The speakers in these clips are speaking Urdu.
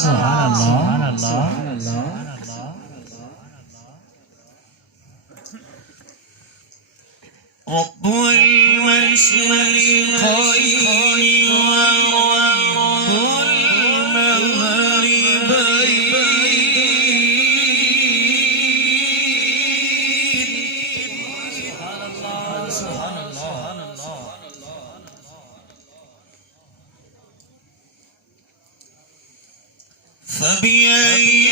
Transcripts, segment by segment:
سبحان اللہ رب المشرقين ورب المغربين فبأي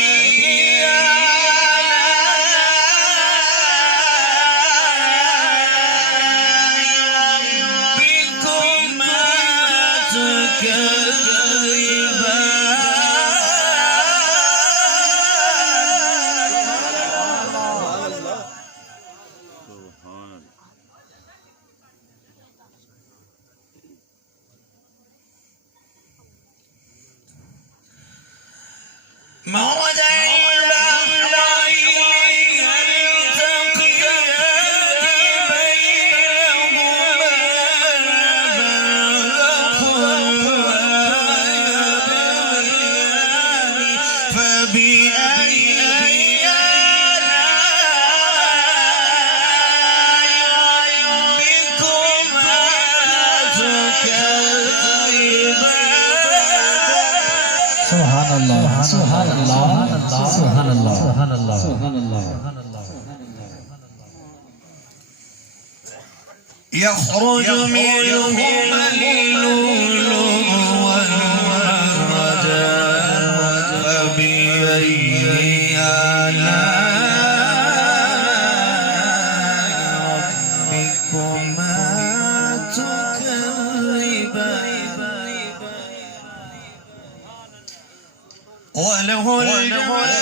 سبحان اللہ يخرج منهما اللؤلؤ والمرجان فبأي آلاء ربكما تكذبان وله الجوار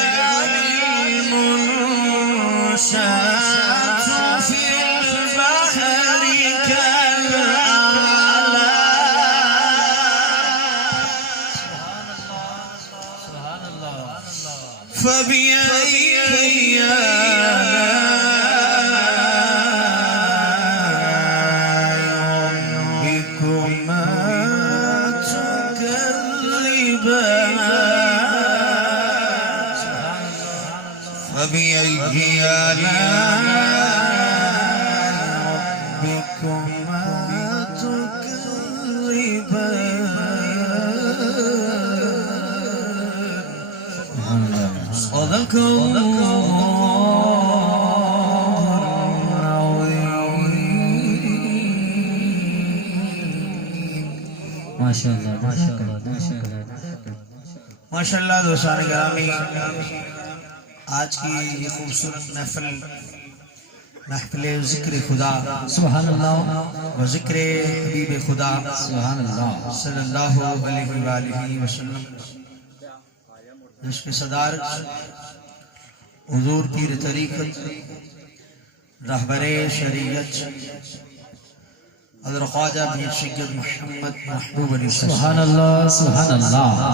المنشآت في البحر كالأعلام فبأي آلاء ربكما تكذبان فبأي آلاء ربكما تكذبان صدق الله العظيم ما شاء الله ما شاء اللہ دوستان گرامی، آج کی یہ خوبصورت محفل ذکر خدا سبحان اللہ و ذکر حبیب خدا سبحان اللہ صلی اللہ علیہ وآلہ وسلم، جس کے صدارت حضور پیر طریقت رہبر شریعت حضرت خواجہ میر سید محمد محبوب علی سبحان اللہ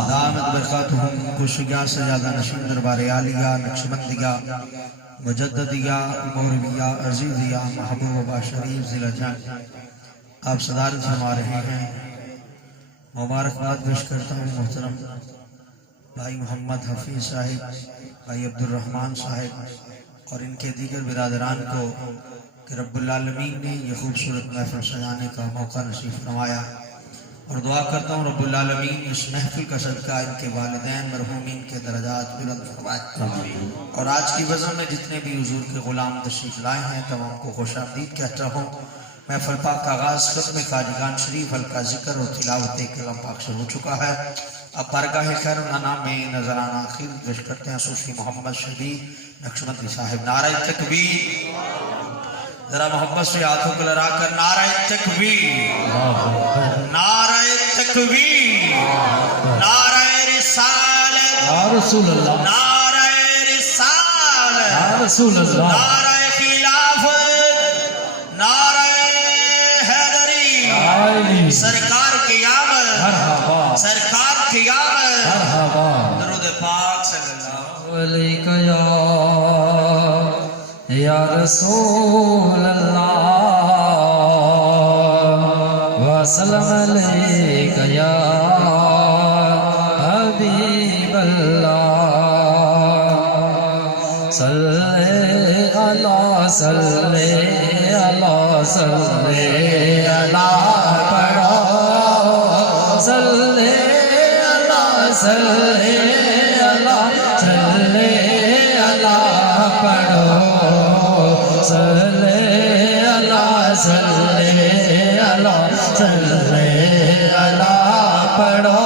دامت برکاتہم کو شجاع سجادہ نشین دربار عالیہ نقشبندیہ مجددیہ مغربیہ عزیزیہ محبوبہ شریف ضلع جان آپ صدارت فرما رہے ہیں۔ مبارکباد پیش کرتا ہوں محترم بھائی محمد حفیظ صاحب، بھائی عبدالرحمن صاحب اور ان کے دیگر برادران کو کہ رب العالمین نے یہ خوبصورت محفل سجانے کا موقع نصیب فرمایا، اور دعا کرتا ہوں رب العالمین اس محفل کا صدقہ ان کے والدین مرحومین کے درجات بلند فرمائے، اور آج کی وزن میں جتنے بھی حضور کے غلام تشریف لائے ہیں تمام کو خوش آمدید کہتا ہوں۔ محفل پاک کا آغاز ختم خواجگان شریف حلقہ ذکر اور تلاوت کلام پاک سے ہو چکا ہے۔ اب بارگاہ خیر الانام میں نذرانہ آخر پیش کرتے ہیں صوفی محمد شبیر نقشبندی صاحب۔ نعرہ تکبیر، ذرا محبت سے ہاتھوں کو لڑا کر نعرہ تکبیر، نعرہ تکبیر، نعرہ رسالت، یا رسول اللہ، نعرہ رسالت، یا رسول اللہ، نعرہ خلافت، نعرہ حیدری، سرکار کی آمد، مرحبا، سرکار کی آمد، مرحبا، درود پاک صلی اللہ علیک یا رسول اللہ وسلم علیک یا حبیب صلی اللہ صلی اللہ پڑھو صلی اللہ صلی اللہ صلی اللہ پڑھو صلی اللہ صلی اللہ صلی اللہ پڑھو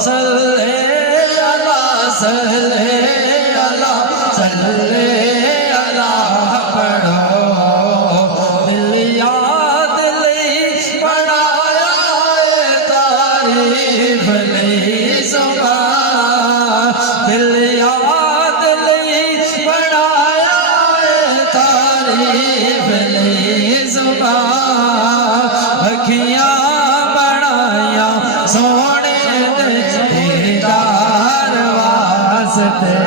صلی اللہ صلی اللہ صلی اللہ پڑھو دل یاد لئی بنایا تعریف لئی زبان دل یاد لئی بنایا تعریف لئی زبان اکھیاں بنایا سونے دے دیدار واسطے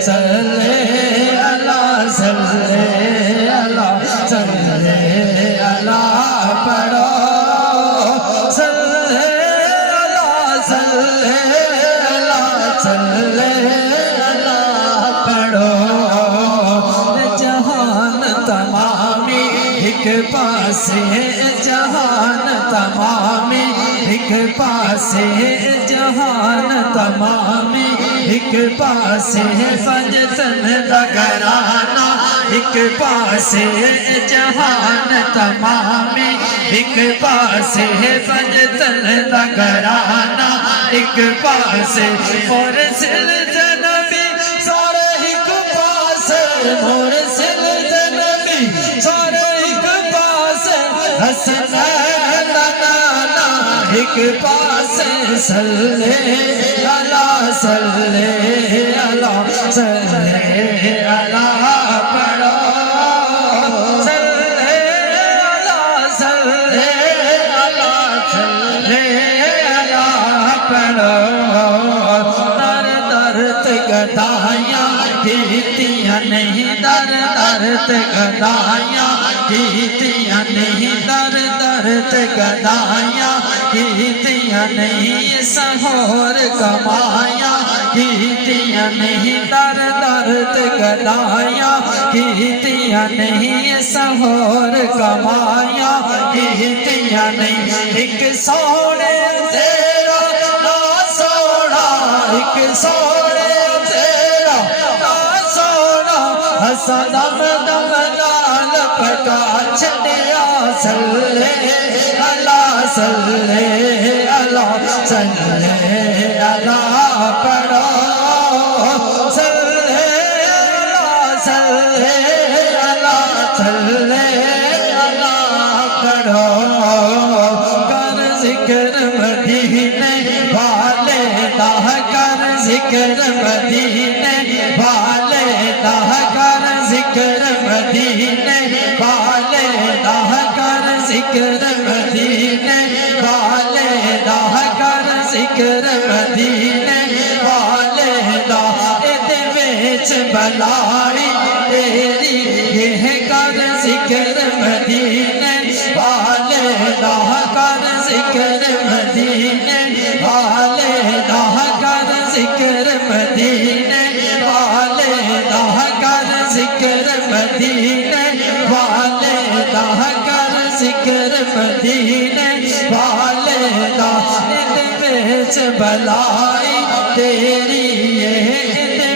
صلی اللہ صلی اللہ صلی اللہ پڑھو صلی اللہ صلی اللہ صلی اللہ پڑھو جہان تمامی ایک پاسے جہان تمامی ایک پاسے جہان تمامی ایک پاسے فجتن دا گھرانہ ایک پاسے جہان تمامی ایک پاسے فجتن دا گھرانہ ایک پاسے مرسل جنبی سارے ایک پاسے مرسل جنبی سارے ایک پاسے حسنین نانا ایک پاسے صلی اللہ صلی اللہ صلی اللہ پڑھو صلی اللہ صلی اللہ صلی اللہ پڑھو در درد گدائیاں کیتیاں نہیں در درد گدائیاں کیتیاں نہیں در درد گدائیاں کیتیاں نہیں سحور کمائیاں کیتیاں نہیں در درد گدائیاں کیتیاں نہیں سحور کمائیاں کیتیاں نہیں ایک سونے تیرا نا سونا ایک سونے تیرا نا سونا حسن دم دم نال پکا چھڑیا صلی اللہ صلی اللہ صلی اللہ پڑھو صلی اللہ صلی اللہ صلی اللہ پڑھو کر ذکر مدینے والے دا کر ذکر مدینے والے دا کر ذکر مدینے والے دا کر ذکر مدینے والے دا کر ذکر مدینے والے دا ادھے ویچ بلائی تیری یہ کر ذکر مدینے والے دا کر ذکر مدینے والے دا کر ذکر مدینے والے دا کر ذکر مدینے والے دا کر ذکر مدینے والے دا ویچ بلائی تیری یہ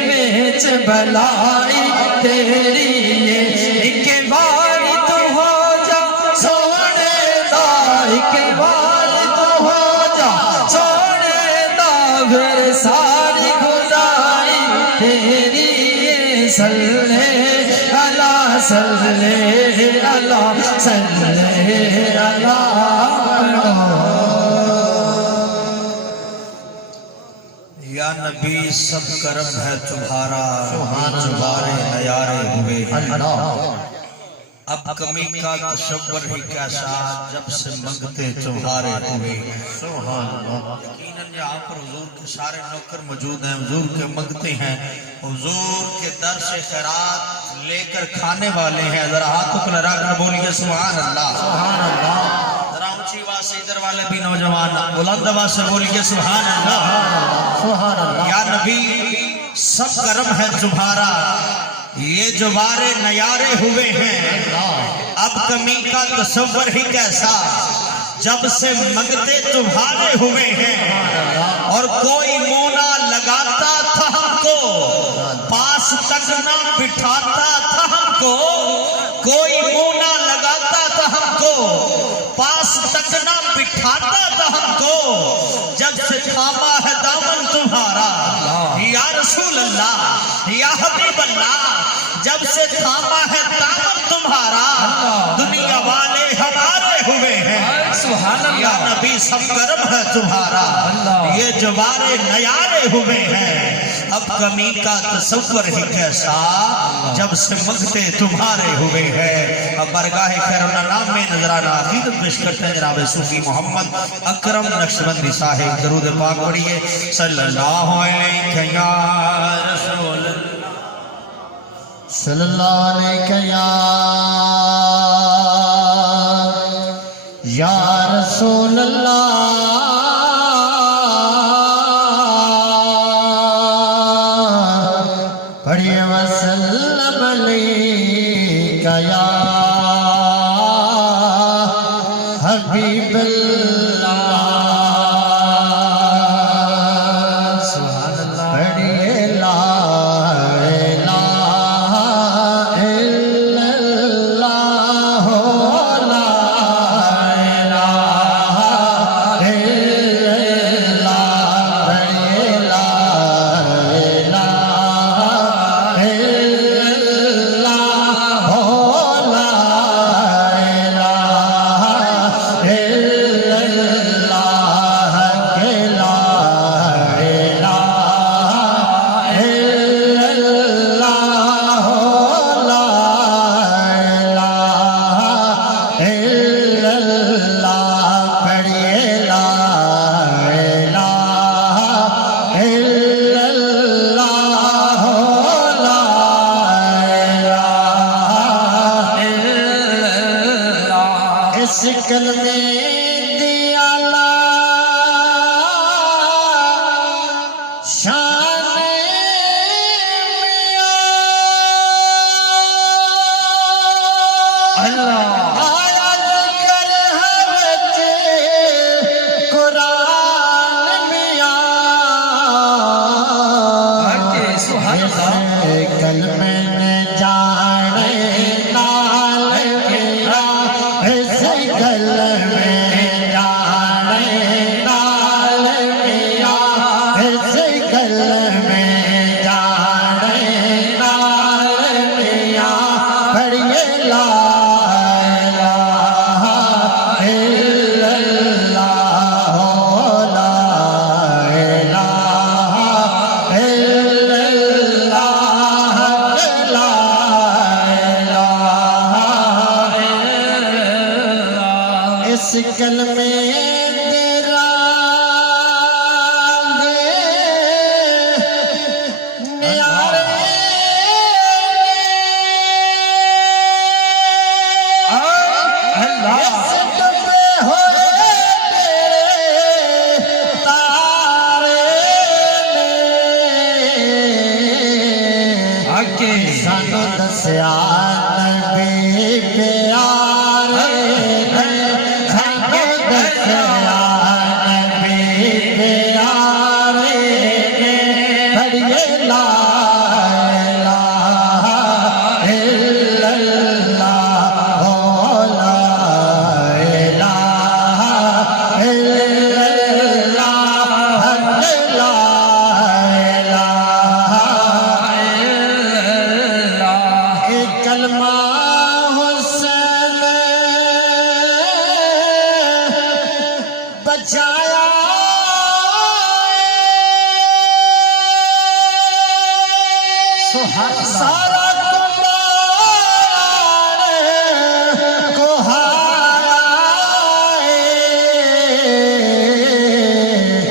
ویچ بلائی تیری یہ ایک بار تو ہو جا سونے دا ایک بار تو ہو جا سونے دا پھر ساری گزاری تیری یہ صلی اللہ صلی اللہ صلی اللہ یا نبی سب کرم ہے تمہارا جبارے نیارے ہوئے اب کمی کا تصور ہی کیسا جب سے منگتے تمہارے ہوئے یقیناً یہاں پر حضور کے سارے نوکر موجود ہیں حضور کے منگتے ہیں حضور کے در سے خیرات لے کر کھانے والے ہیں ذرا ہاتھوں کو لڑا کر بولیے سبحان اللہ ذرا اونچی آواز سے ادھر والے بھی نوجوان بلند آواز سے بولیے سبحان اللہ یا نبی سب کرم ہے تمہارا یہ جو وارے نیارے ہوئے ہیں اب کمی کا تصور ہی کیسا جب سے منگتے تمہارے ہوئے ہیں اور کوئی منہ نہ لگاتا تھا ہم کو پاس تک نہ بٹھاتا تھا ہم کو کوئی منہ نہ لگاتا تھا ہم کو پاس تک نہ بٹھاتا تھا ہم کو جب سے تھاما ہے دامن تمہارا یا رسول اللہ یا حبیب اللہ جب سے تھاما ہے دامن تمہارا دنیا والے ہمارے ہوئے ہیں سبحان یا اللہ نبی سب کرم ہے تمہارا یہ جوارے نیارے ہوئے ہیں اب کمی کا تصور ہی کیسا جب سے منگتے تمہارے ہوئے ہیں اب برگاہ خیراللہ نام میں نظرانہ عقیدت پیش کرتے ہیں جناب صوفی محمد اکرم نقشبندی صاحب درود پاک پڑھیے صلی اللہ علیہ یا رسول صلی اللہ علیہ یا رسول اللہ پڑھیے وسلم علیکہ یا حبیب اللہ سبحان اللہ پڑھیے لا کلمے دی اعلیٰ شان اللہ آیا ذکر ہے وچ قرآن میاں سبحان اللہ کلمے نے جانے نال میاں اس کلمے تیرا نیارے اس ڈبے ہوئے تیرے تارے نے سانو دسیا نبی پیارے سارا کو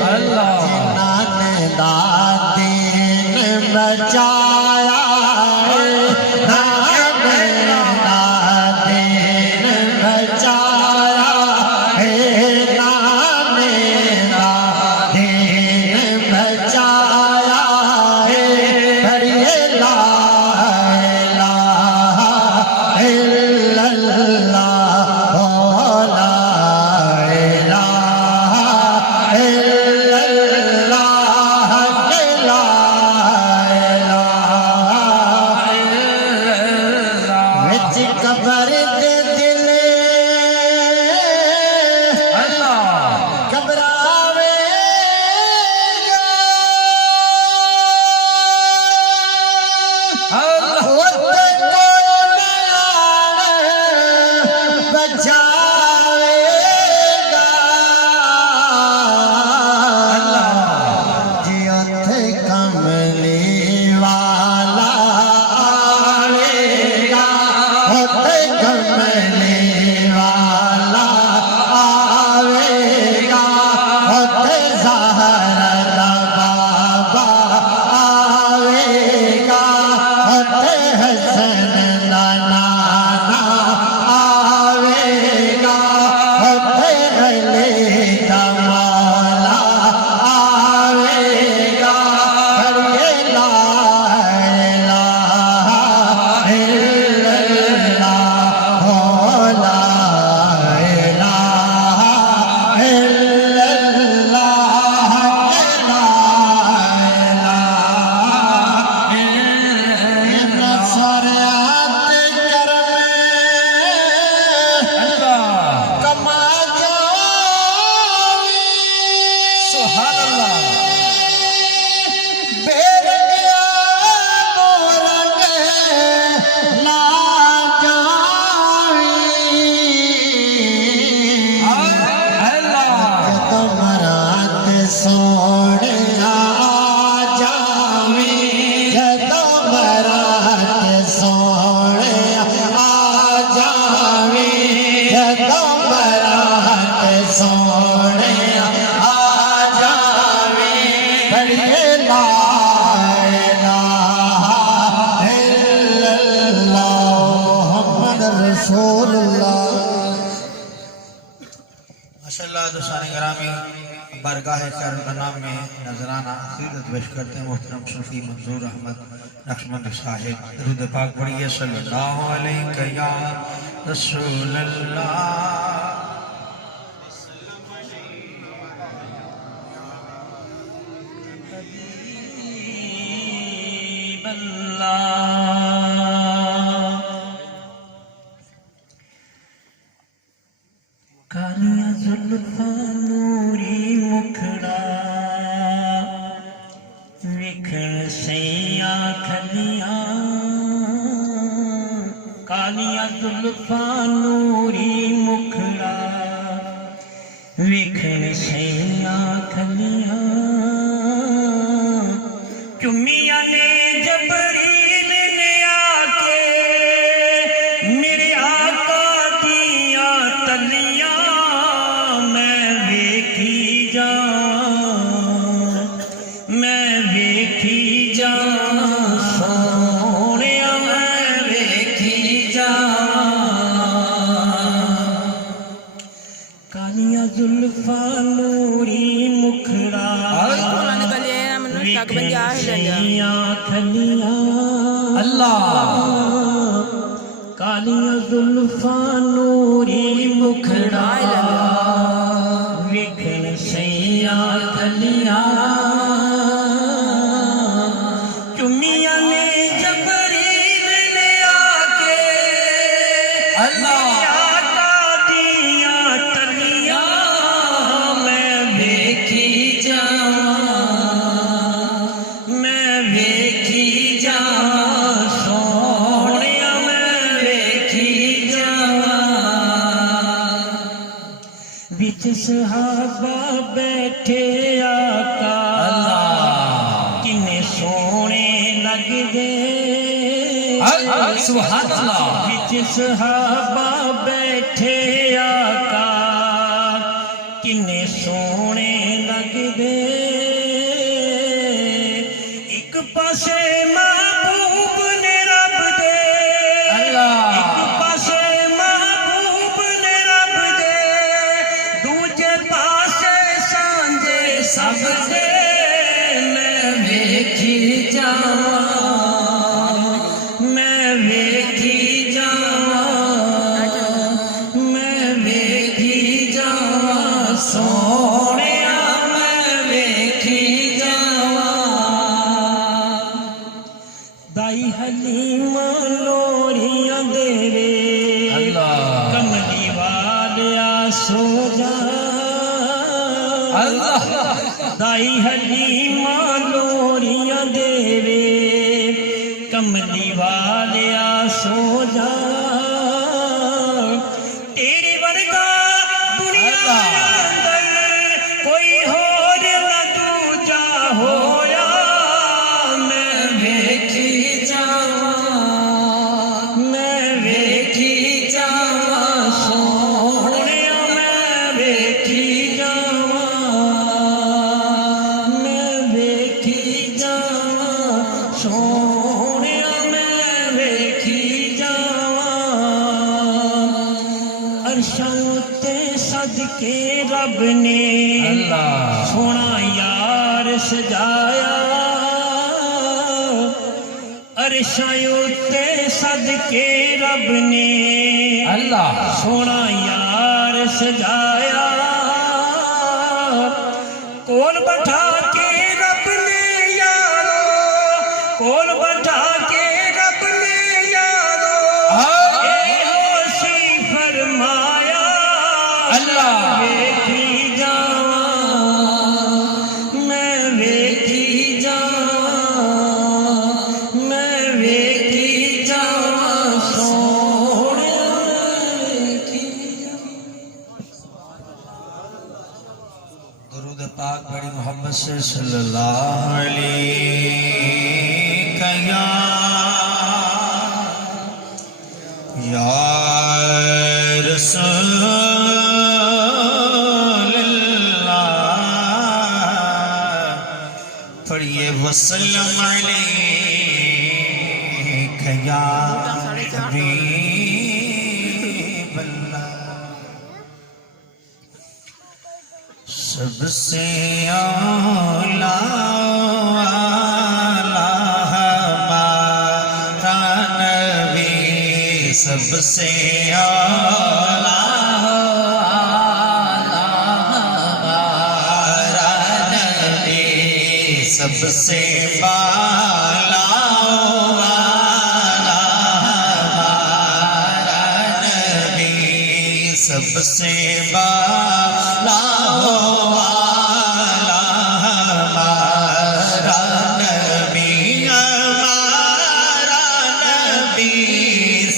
اللہ نے دین بچایا دین بچایا دین بچایا حسن لانا آوے گا حسین علی کا مولا آوے گا کرے لا الہ الا اللہ لا الہ الا اللہ لا الہ نصرات کرم کما جاوی سبحان اللہ بیر گیا مورگ لا جاوی جدو مرات سونے آ جاوی جدو مرات سونے آ جاوی جدو مرات سونے آ جاوی پڑھیے لا الہ الا اللہ محمد رسول اللہ ماشاءاللہ دوستان گرامی بارگاہ کربلا میں نذرانہ عقیدت پیش کرتے ہیں محترم صوفی منظور احمد نقشبند صاحب درود پاک پڑھیے صلی اللہ علیہ یا رسول اللہ حبیب اللہ کالیاں زلفاں نوری مکھڑا وکھڑ سیاں کھلیاں کالیاں زلفاں نوری مکھڑا وکھڑ سیاں کھلیاں چمیاں نے جبریل نے آ کے میرے آقا دیاں تلیاں میں ویکھی جاں سونیا میں ویکھی جاں کالیاں زلفاں نوری مکھڑا سیاں کھلیاں اللہ کالیاں زلفاں نوری مکھڑا وکھڑ سیاں کھلیاں چمیاں نے جبریل نے آ کے اللہ آقا دیاں تلیاں میں ویکھی جاں میں ویکھی جاں سونیا میں ویکھی جاں وچ صحابہ بیٹھے آقا کنے سونے لگ دے سبحان اللہ وچ صحابہ بیٹھے آقا کنے سونے لگ دے ایک پاسے محبوب نے رب دے ایک پاسے محبوب نے رب دے دوجے پاسے سانجے سب دے میں ویکھی جاں میں ویکھی جاں میں ویکھی جاں سونیا میں ویکھی جاں دائی حلیمہ لوریاں دیوے کملی والیا سو جا دائی حلیمہ لوریاں دیوے کملی والیا سو جا تیرے ورگا دنیا اندر کوئی ہور نہ دوجا ہویا میں ویکھی جاں میں ویکھی جاں سونیا میں ویکھی جاں میں ویکھی جاں سونیا میں عرشاں تے صدقے رب نے سونا یار سجایا عرشاں تے صدقے رب نے سونا یار سجایا کول بٹھا کے رب نے یارو کول بٹھا کے رب نے یارو اے ہوشی فرمایا ویکھی جاواں میں ویکھی جاواں میں ویکھی جاواں سوہنیا ویکھی درود پاک بڑی محبت سے صلی اللہ علیہ یا رسول اللہ پڑھیے وسلم علیہ یا حبیب اللہ سب سے اولا ہمارا نبی سب سے اولا ہمارا نبی سب سے بالا ہمارا نبی سب سے بالا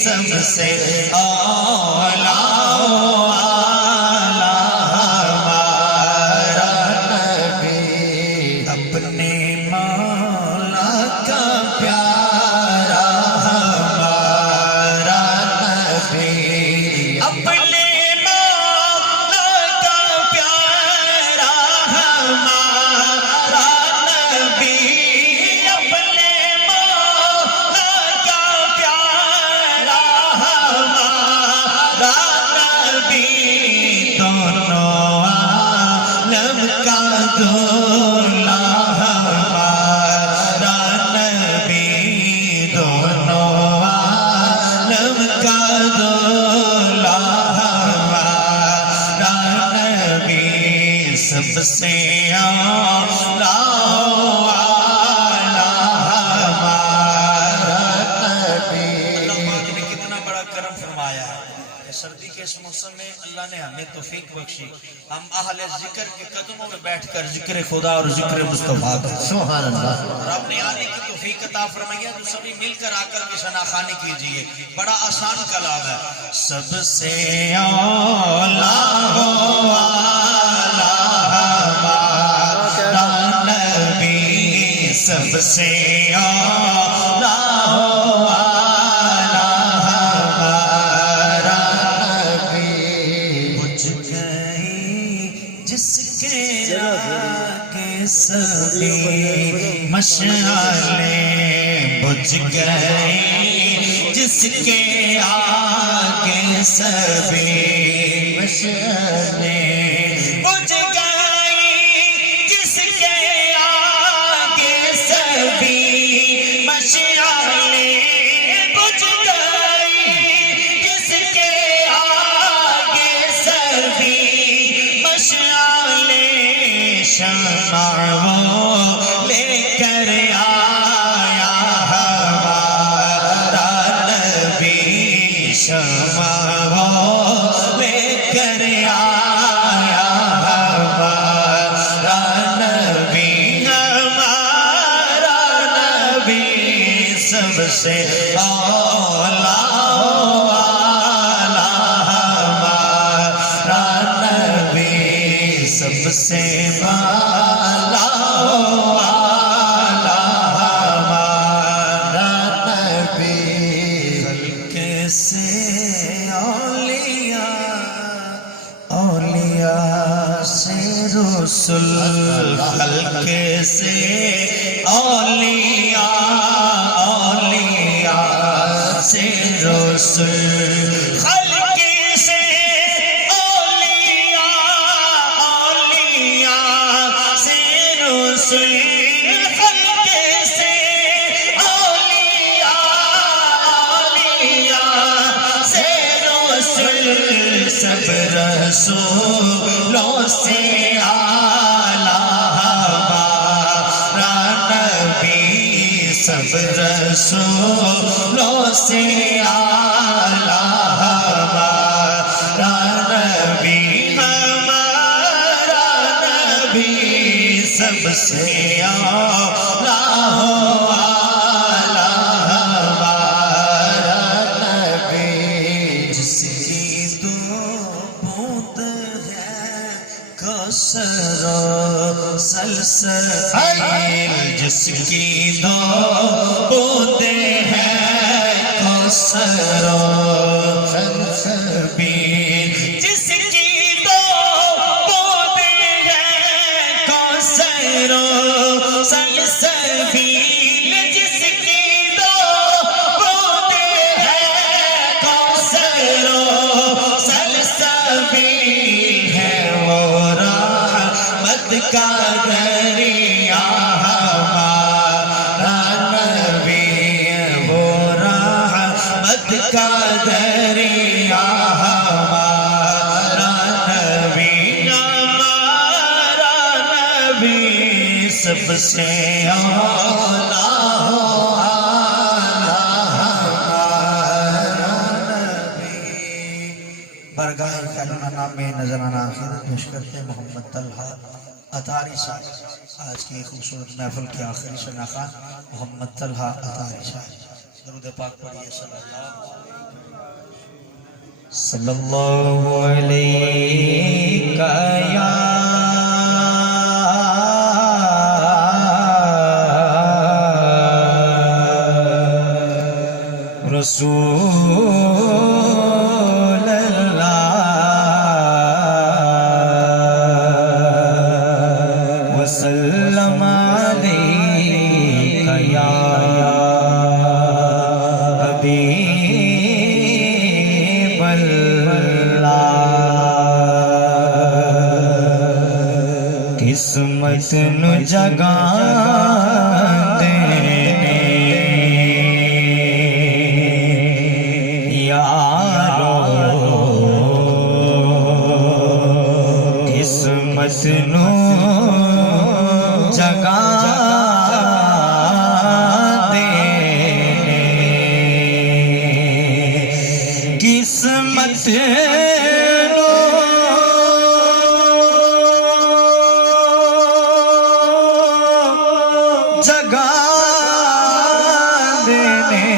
سب سے اولا ہمارا نبی اپنے مولا کا پیارا ہمارا نبی اپنے مولا کا پیارا ہمارا نبی اپنے مولا کا پیارا ہمارا نبی دونوں عالم کا دولا ہمارا نبی دونوں عالم کا دولا ہمارا نبی سب سے اولا سردی کے اس موسم میں اللہ نے ہمیں توفیق بخشی ہم اہل ذکر کے قدموں میں بیٹھ کر ذکر خدا اور ذکر مصطفیٰ کا سبحان اللہ اور اپنے آنے کی توفیق عطا فرمائیے تو سبھی مل کر آ کر کے شناخوانی کیجئے بڑا آسان کلام ہے سب سے اولا ہمارا نبی سب سے اولا سبھی مشعلیں بجھ گئی جس کے آگے سبھی مشعلیں بجھ گئی جس کے آگے سبھی مشعلیں بجھ گئی جس کے آگے سبھی مشعلیں شمع لے کر آیا ہمارا نبی شمع لے کر آیا ہمارا نبی ہمارا نبی سب سے اولا ہمارا نبی سب سے بالا ہمارا نبی خلق سے اولیاء سے رسل خلق سے اولیاء سے رسل خلق سے سب رسولوں سے اعلیٰ ہمارا نبی، سب رسولوں سے اعلیٰ ہمارا نبی، ہمارا نبی سب سے اعلیٰ سلسبیل، جس کی دو بوندیں ہیں کوثر و سلسبیل، جس کی دو بوندیں ہیں کوثر و سلسبیل، جس کی دو بوندیں ہیں کوثر و سلسبیل ہے وہ رحمت کا دریا ہمارا نبی، وہ رحمت کا دریا ہمارا نبی، ہمارا نبی سب سے اعلیٰ برگاہ خلیلانہ میں نذرانہ عقیدت پیش کرتے ہیں محمد طلحہ اطاری صاحب۔ آج کی خوبصورت محفل کی آخری شناخان محمد طلحہ اطاری صاحب۔ درود پاک پڑھیے صلی اللہ علیہ یا رسول وسلم علیک یا حبیب اللہ، قسمت نو جگا دینے یارو، قسمت نو جگا دینے، قسمت نو جگا دینے،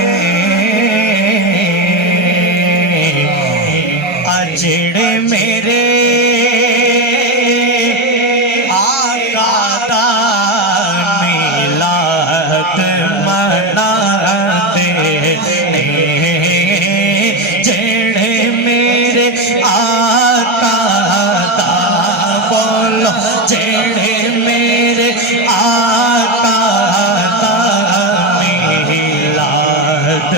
اجڑے میرے منا دینے، جڑے میرے آقا دا بولو، جڑے میرے آقا دا میلاد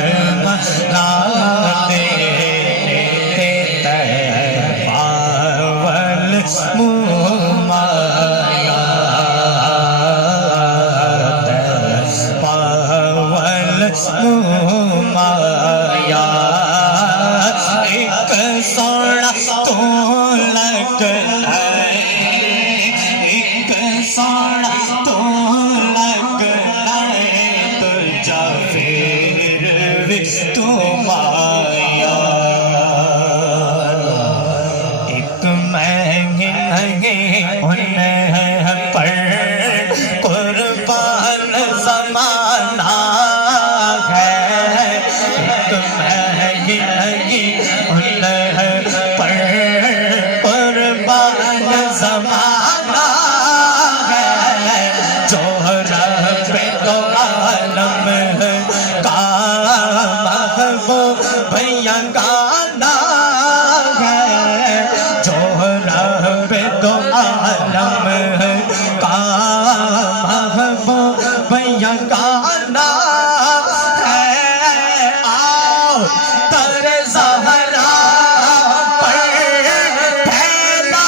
منا دینے، پاول مایا ایک سونا تو لگتا ہے، ایک سونا تو لگتا ہے، تو جا پھر بھی تو مایا، ایک مہنگی انہیں پر قربان زمانہ ہے، ایک مہنگی انہیں پر قربان زمانہ ہے، جو رب دو عالم کا محبوب بیاں گانا ہے، جو رب دو عالم کا محبوب بیاں گانا ہے، آؤ در زہرا پر پھیلا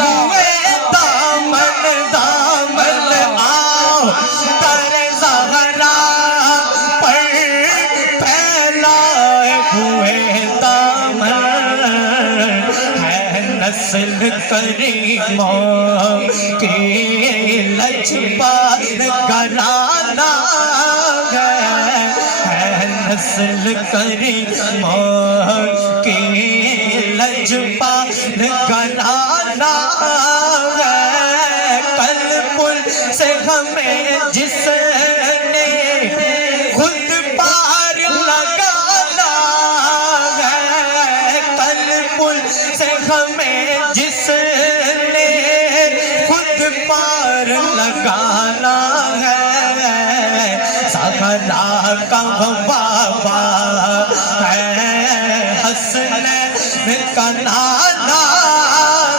ہوئے دامن دامن، آؤ در زہرا پر پھیلا ہوئے دامن نسل کریموں کی لجپال گھرانہ ہے نسل کریموں کی لجپال گھرانہ ہے قلب سے ہمیں جس نے خود پار لگانا ہے قلب سے ہمیں جس نے خود پار لگانا ہے زہرا کا بابا ہے حسنین کا نانا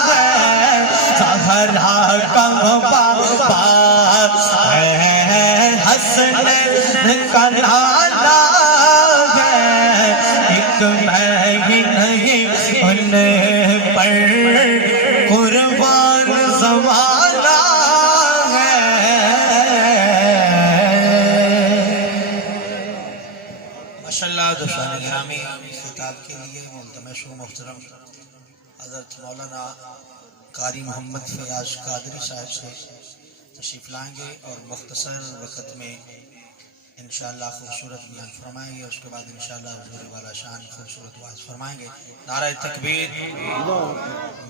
ہے زہرا کا بابا ہے حسنین کا نانا ہے ایک میں ہی نہیں ان پر قربان زمانہ ہے ماشاءاللہ دوستان گرامی خطاب کے لیے ملتمس و محترم حضرت مولانا قاری محمد فیاض قادری صاحب سے تشریف لائیں گے اور مختصر وقت میں انشاءاللہ خوبصورت بیان فرمائیں گے اس کے بعد انشاءاللہ حضور والا شان خوبصورت واعظ فرمائیں گے نعرہ تکبیر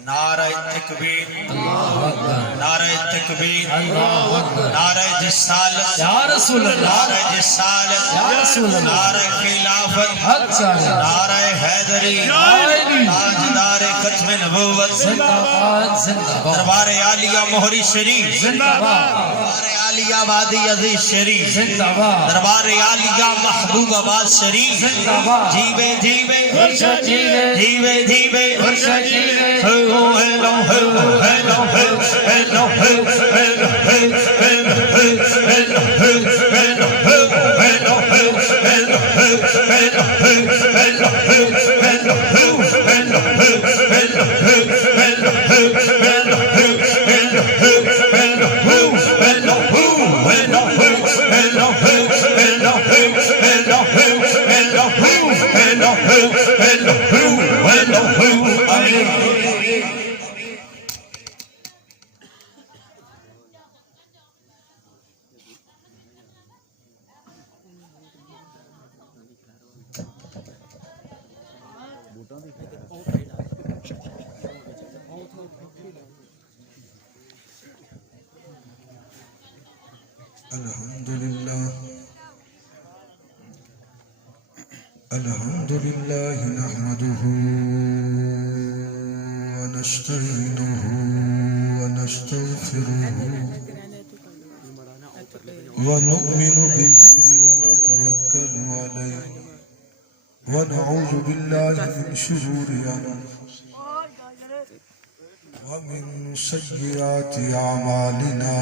نعرہ تکبیر نعرہ تکبیر نعرہ رسالت یا رسول اللہ نعرہ رسالت یا رسول اللہ نعرہ خلافت حق چاہیے نعرہ حیدری تاجدار ختم نبوت زندہ باد زندہ باد دربار عالیہ مہری شریف زندہ باد دربار عالیہ وادی عزیز شریف زندہ باد دربار عالیہ محبوب آباد شریف زندہ باد جیوے جیوے ورشہ جیوے جیوے جیوے ورشہ جیوے hello hello hello hello hello hello الحمد لله نحمده ونستعينه ونستغفره ونؤمن به ونتوكل عليه ونعوذ بالله من شرور أنفسنا ومن سيئات أعمالنا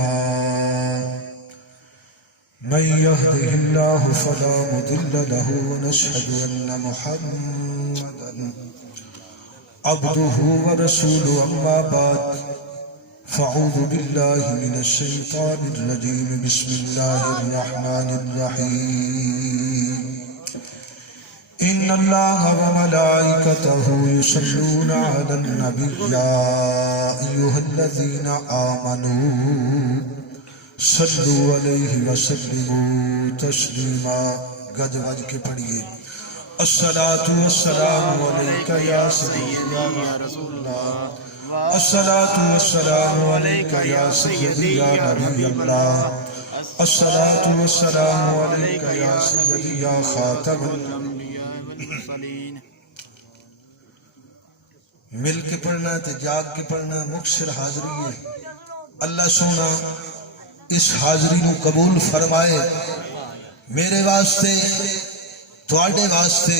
من يهده الله فلا مضل له ونشهد أن محمدا عبده ورسوله أما بعد فأعوذ بالله من الشيطان الرجيم بسم الله الرحمن الرحيم إن الله وملائكته يصلون على النبي يا أيها الذين آمنوا صلوا علیہ وسلموا تسلیما گج وج کے پڑھیے الصلاۃ والسلام علیک یا سیدی یا رسول اللہ الصلاۃ والسلام علیک یا سیدی یا نبی اللہ الصلاۃ والسلام علیک یا سیدی یا خاتم الانبیاء والمرسلین مل کے پڑھنا تے جاگ کے پڑھنا مکثر حاضری ہے اللہ سونا اس حاضری نو قبول فرمائے میرے واسطے تواڈے واسطے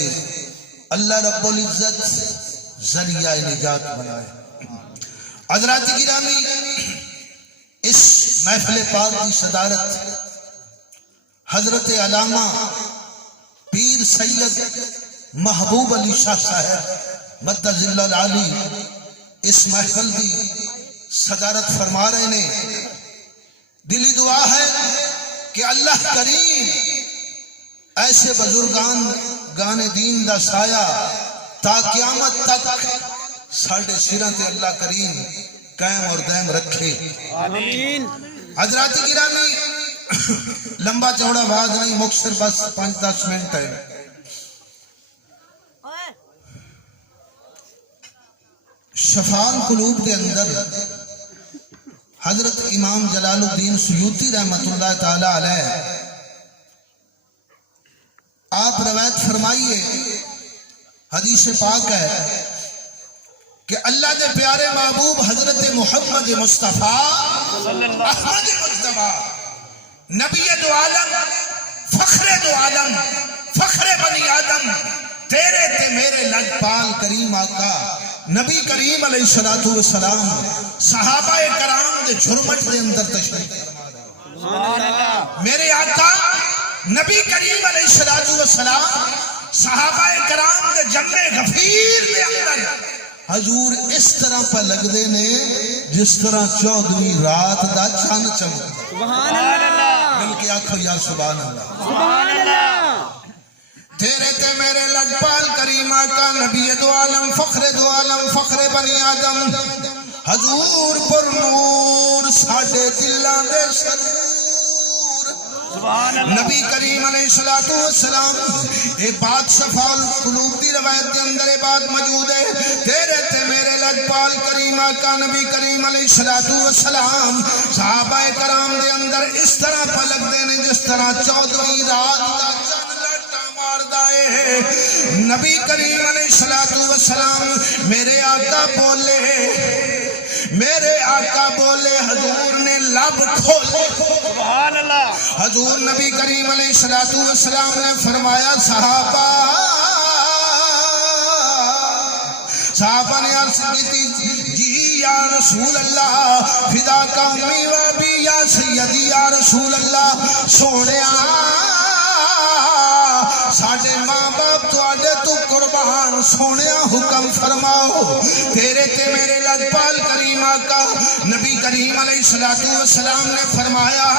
اللہ رب العزت ذریعہ نجات بنائے حضرات گرامی اس محفل پاک کی صدارت حضرت علامہ پیر سید محبوب علی شاہ صاحب مدد ذلہ العالی اس محفل کی صدارت فرما رہے نے دلی دعا ہے کہ اللہ کریم ایسے بزرگان گانے دین دا سایہ تا قیامت تک ساڑھے سروں تے اللہ کریم قائم اور دائم رکھے. آمین. حضرات گرامی لمبا چوڑا باز نہیں، مختصر بس 5-10 منٹ ہے. شفاء القلوب کے اندر حضرت امام جلال الدین سیوطی رحمت اللہ تعالی علیہ آپ روایت فرمائیے، حدیث پاک ہے کہ اللہ دے پیارے محبوب حضرت محمد مصطفیٰ احمد مصطفیٰ نبی دو عالم فخر دو عالم فخر بنی آدم تیرے تے میرے لجپال کریم آقا نبی کریم علیہ السلام صحابہ کرام دے جھرمٹ دے اندر تشریف میرے آقا نبی کریم علیہ السلام صحابہ کرام دے جنہ غفیر دے اندر حضور اس طرح پہ لگ دے نے جس طرح 14ویں رات دا چاند چمکدا. سبحان اللہ. مل کے آکھو یا سبحان اللہ. سبحان اللہ. تیرے تے میرے لجپال کریم آقا نبی دو عالم فخر دو عالم فخر بنی آدم حضور پر نور ساڈے دلاں دے سرور نبی کریم علیہ السلام اے بات شفاء القلوب دی روایت کے اندر اے بات موجود ہے. تیرے تے میرے لجپال کریم آقا نبی کریم علیہ السلام صحابہ کرام دے اندر اس طرح پلک دے نے جس طرح 14ویں رات دا چاند لٹا ماردا ہے. نبی کریم علیہ السلام میرے آقا بولے میرے آقا بولے حضور نے لب کھولے. سبحان اللہ. حضور نبی کریم علیہ السلام نے فرمایا صحابہ نے عرض کی تھی جی یا رسول اللہ فدا کا امی و ابی یا سیدی یا رسول اللہ سونیا ساڈے ماں باپ تواڈے تو قربان سونیا حکم فرماؤ. تیرے تے میرے لجپال کریم آقا نبی کریم علیہ السلام نے فرمایا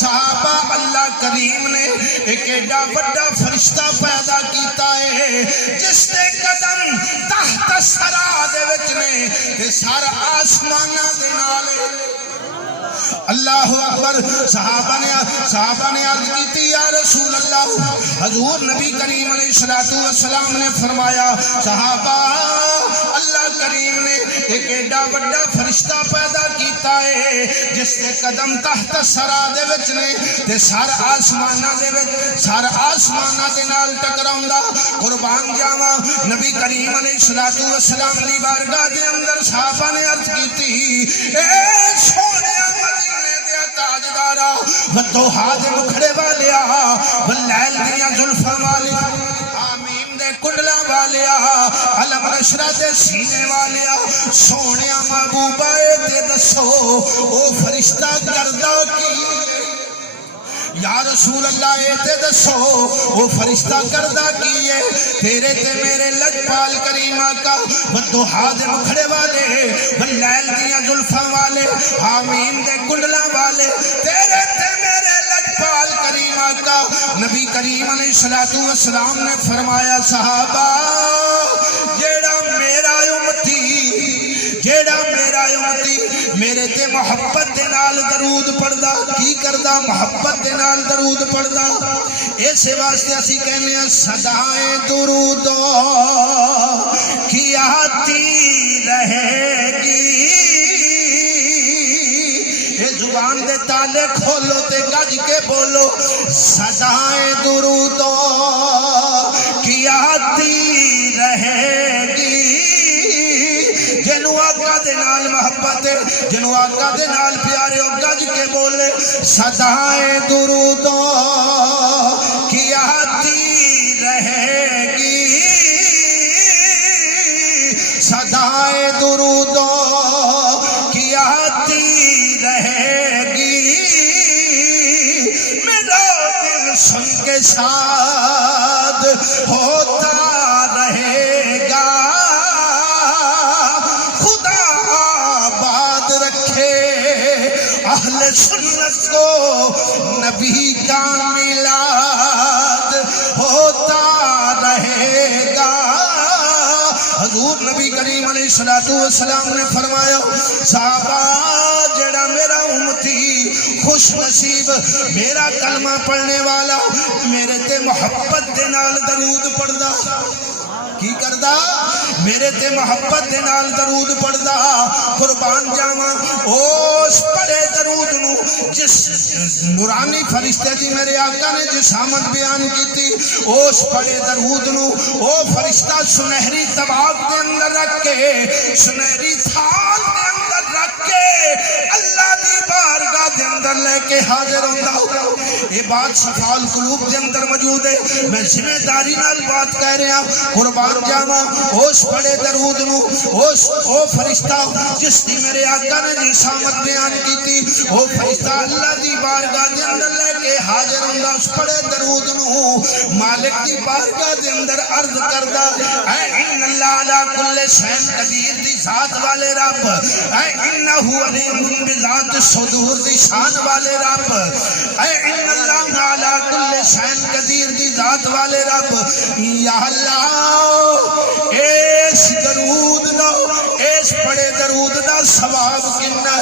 صحابہ اللہ کریم نے ایک ایڈا بڑا فرشتہ پیدا کیتا ہے جس دے قدم تحت سرا دے وچ نے تے سر آسماناں دے نال. اللہ اکبر. صحابہ نے عرض کی تھی یا رسول اللہ حضور نبی کریم علیہ السلام نے فرمایا صحابہ اللہ کریم نے ایک ایڈا بڑا فرشتہ پیدا کیتا ہے جس نے قدم تحت سرا دے وچ نے تے سر آسماناں دے وچ سر آسماناں دے نال ٹکراوندا. قربان جاواں نبی کریم علیہ السلام دی بارگاہ دے اندر صحابہ نے عرض کیتی اے سونیا مدینے دے تاجدارا ودوحا دے مکھڑے والیا واللیل دیاں زلفاں والیا آمین دے کنڈلاں والیا علم نشرہ دے سینے والیا سونیا محبوبہ تے دسو او فرشتہ کردا کی یا رسول اللہ اے تے دسو وہ فرشتہ کردہ کیے. تیرے تے میرے لجپال کریم آقا والضحا دے مکھڑے والے واللیل دیاں زلفاں والے حامیم دے کنڈلاں والے تیرے تے میرے لجپال کریم آقا نبی کریم علیہ السلام نے فرمایا صحابہ جیڑا میرا امتی میرے تے محبت دے نال درود پڑھدا کی کردا محبت دے نال درود پڑھدا. اس واسطے اسی کہنے ہیں صدائیں درود کی آتی رہے گی. اے زبان دے تالے کھولو تے گج کے بولو صدائیں درود کی آتی رہے گی. جنو آقا دے نال محبت ہے جنو آقا دے نال پیارے ہو گج کے بولے صدائیں درودوں کی آتی رہے گی. صدائیں درودوں کی آتی رہے گی. میرا دل سن کے شاد ہوتا رہے گا. اہل سنت کو نبی کا میلاد ہوتا رہے گا. حضور نبی کریم علیہ السلام نے فرمایا صحابہ جڑا میرا امتی خوش نصیب میرا کلمہ پڑھنے والا میرے تے محبت دے نال درود پڑھدا کی کردا میرے تے محبت دے نال درود پڑھدا قربان جاواں اس پڑھے درود نو جس نورانی فرشتے دی میرے آقا نے جس آمد بیان کیتی اس پڑھے درود نو او فرشتہ سنہری طباق دے اندر رکھ کے سنہری تھال دے اندر رکھ کے اللہ دی بارگاہ دے اندر لے کے حاضر ہوندا یہ بات صفال قلوب دے اندر موجود ہے میں ذمہ داری نال بات کہہ رہا قربان جاواں اس پڑھے درود نو او فرشتہ جس دی میرے آقا نے جس آمد بیان کیتی او فرشتہ اللہ دی بارگاہ دے اندر لے کے حاضر ہوندا اس پڑھے درود نو مالک دی بارگاہ دے اندر عرض کردا اے ان اللہ علی کل شیء قدیر دی ذات والے رب اے انہ علیم بذات الصدور دی شان والے رب اے ان اللہ علی کل شیء قدیر دی ذات والے رب یا اللہ اس درود دا اس پڑھے درود دا ثواب کنا